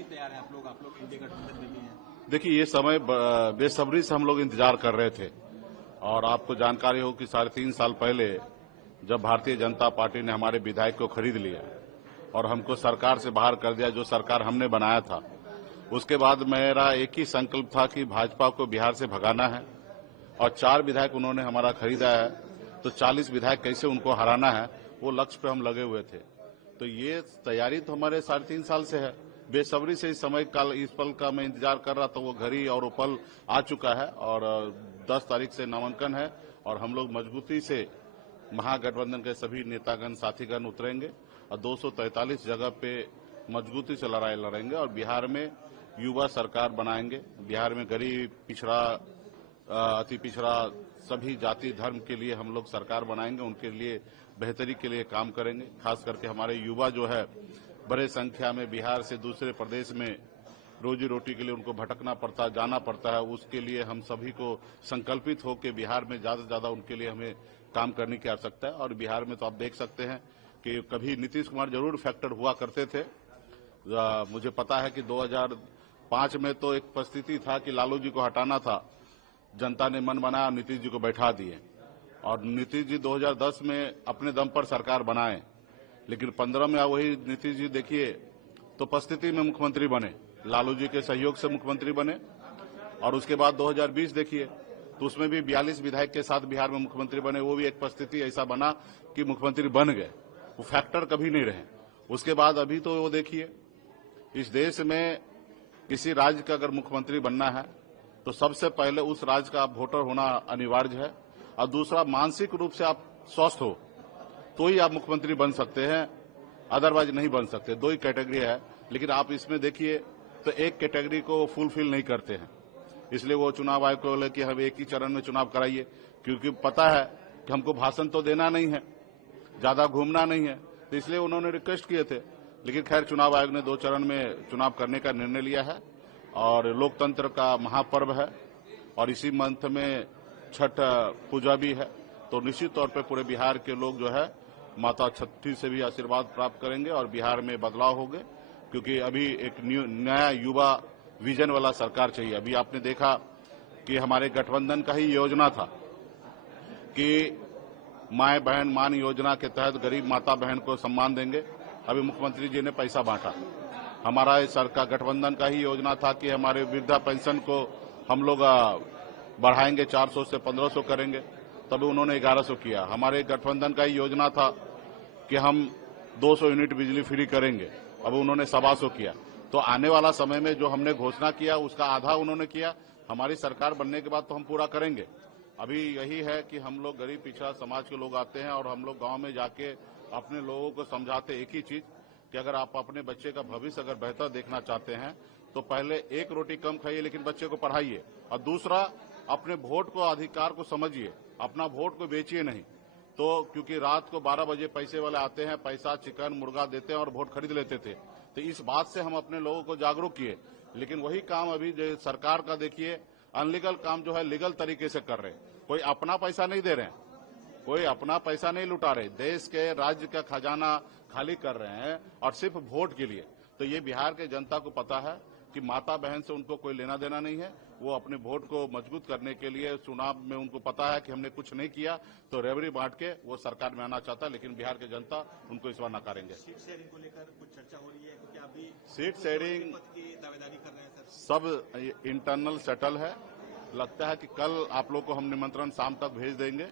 कितनी तैयार है आप लोग इंडिया गठबंधन में भी हैं? देखिए, ये समय बेसब्री से हम लोग इंतजार कर रहे थे और आपको जानकारी हो कि 3.5 साल पहले जब भारतीय जनता पार्टी ने हमारे विधायक को खरीद लिया और हमको सरकार से बाहर कर दिया, जो सरकार हमने बनाया था, उसके बाद मेरा एक ही संकल्प था कि भाजपा को बिहार से भगाना है और 4 विधायक उन्होंने हमारा खरीदा है, तो 40 विधायक कैसे उनको हराना है, वो लक्ष्य पे हम लगे हुए थे। तो ये तैयारी तो हमारे 3.5 साल से है। बेसब्री से इस समय काल इस पल का मैं इंतजार कर रहा था, वो घड़ी और वो पल आ चुका है और 10 तारीख से नामांकन है और हम लोग मजबूती से महागठबंधन के सभी नेतागण साथीगण उतरेंगे और 243 जगह पे मजबूती से लड़ाई लड़ेंगे और बिहार में युवा सरकार बनाएंगे। बिहार में गरीब, पिछड़ा, अति पिछड़ा सभी जाति धर्म के लिए हम लोग सरकार बनाएंगे, उनके लिए बेहतरी के लिए काम करेंगे। खास करके हमारे युवा जो है बड़े संख्या में बिहार से दूसरे प्रदेश में रोजी रोटी के लिए उनको भटकना पड़ता, जाना पड़ता है, उसके लिए हम सभी को संकल्पित होकर बिहार में ज्यादा से ज्यादा उनके लिए हमें काम करने की आवश्यकता है। और बिहार में तो आप देख सकते हैं कि कभी नीतीश कुमार जरूर फैक्टर हुआ करते थे। मुझे पता है कि 2005 में तो एक परिस्थिति था कि लालू जी को हटाना था, जनता ने मन बनाया, नीतीश जी को बैठा दिए और नीतीश जी 2010 में अपने दम पर सरकार बनाए, लेकिन 15 में वही नीतीश जी देखिए तो परिस्थिति में मुख्यमंत्री बने, लालू जी के सहयोग से मुख्यमंत्री बने और उसके बाद 2020 देखिए तो उसमें भी 42 विधायक के साथ बिहार में मुख्यमंत्री बने, वो भी एक परिस्थिति ऐसा बना कि मुख्यमंत्री बन गए, वो फैक्टर कभी नहीं रहे। उसके बाद अभी तो वो देखिए, इस देश में किसी राज्य का अगर मुख्यमंत्री बनना है तो सबसे पहले उस राज्य का वोटर होना अनिवार्य है और दूसरा मानसिक रूप से आप स्वस्थ हो तो ही आप मुख्यमंत्री बन सकते हैं, अदरवाइज नहीं बन सकते। 2 ही कैटेगरी है, लेकिन आप इसमें देखिए तो एक कैटेगरी को फुलफिल नहीं करते हैं, इसलिए वो चुनाव आयोग को बोले कि हम एक ही चरण में चुनाव कराइए, क्योंकि पता है कि हमको भाषण तो देना नहीं है, ज्यादा घूमना नहीं है, तो इसलिए उन्होंने रिक्वेस्ट किए थे। लेकिन खैर चुनाव आयोग ने 2 चरण में चुनाव करने का निर्णय लिया है और लोकतंत्र का महापर्व है और इसी मंथ में छठ पूजा भी है, तो निश्चित तौर पर पूरे बिहार के लोग जो है माता छठी से भी आशीर्वाद प्राप्त करेंगे और बिहार में बदलाव होंगे, क्योंकि अभी एक नया युवा विजन वाला सरकार चाहिए। अभी आपने देखा कि हमारे गठबंधन का ही योजना था कि माए बहन मान योजना के तहत गरीब माता बहन को सम्मान देंगे, अभी मुख्यमंत्री जी ने पैसा बांटा। हमारा सरकार गठबंधन का ही योजना था कि हमारे वृद्धा पेंशन को हम लोग बढ़ाएंगे, 400 से 1500 करेंगे, तभी उन्होंने 1100 किया। हमारे गठबंधन का ही योजना था कि हम 200 यूनिट बिजली फ्री करेंगे, अब उन्होंने 125 किया। तो आने वाला समय में जो हमने घोषणा किया उसका आधा उन्होंने किया, हमारी सरकार बनने के बाद तो हम पूरा करेंगे। अभी यही है कि हम लोग गरीब पिछड़ा समाज के लोग आते हैं और हम लोग गांव में जाके अपने लोगों को समझाते एक ही चीज कि अगर आप अपने बच्चे का भविष्य अगर बेहतर देखना चाहते हैं तो पहले 1 रोटी कम खाइए लेकिन बच्चे को पढ़ाइए, और दूसरा अपने वोट को अधिकार को समझिए, अपना वोट को बेचिए नहीं। तो क्योंकि रात को 12 बजे पैसे वाले आते हैं, पैसा चिकन मुर्गा देते हैं और वोट खरीद लेते थे, तो इस बात से हम अपने लोगों को जागरूक किए। लेकिन वही काम अभी जो सरकार का देखिए अनलीगल काम जो है लीगल तरीके से कर रहे हैं, कोई अपना पैसा नहीं दे रहे हैं, कोई अपना पैसा नहीं लुटा रहे, देश के राज्य का खजाना खाली कर रहे हैं और सिर्फ वोट के लिए। तो ये बिहार के जनता को पता है कि माता बहन से उनको कोई लेना देना नहीं है, वो अपने वोट को मजबूत करने के लिए चुनाव में उनको पता है कि हमने कुछ नहीं किया तो रेवड़ी बांट के वो सरकार में आना चाहता है, लेकिन बिहार के जनता उनको इस बार नकारेंगे। सीट शेयरिंग को लेकर कुछ चर्चा हो रही है क्योंकि अभी सीट शेयरिंग की दावेदारी कर रहे हैं सर, सब इंटरनल सेटल है। लगता है कि कल आप लोग को हम निमंत्रण शाम तक भेज देंगे,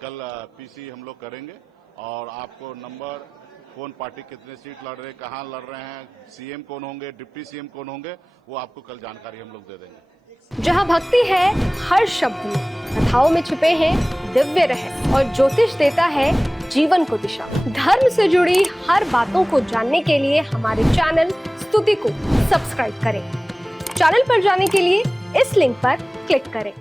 कल पीसी हम लोग करेंगे और आपको नंबर, कौन पार्टी कितने सीट लड़ रहे हैं, कहाँ लड़ रहे हैं, सीएम कौन होंगे, डिप्टी सीएम कौन होंगे, वो आपको कल जानकारी हम लोग दे देंगे। जहाँ भक्ति है हर शब्द में, कथाओं में छुपे हैं दिव्य रहस्य और ज्योतिष देता है जीवन को दिशा। धर्म से जुड़ी हर बातों को जानने के लिए हमारे चैनल स्तुति को सब्सक्राइब करें। चैनल पर जाने के लिए इस लिंक पर क्लिक करें।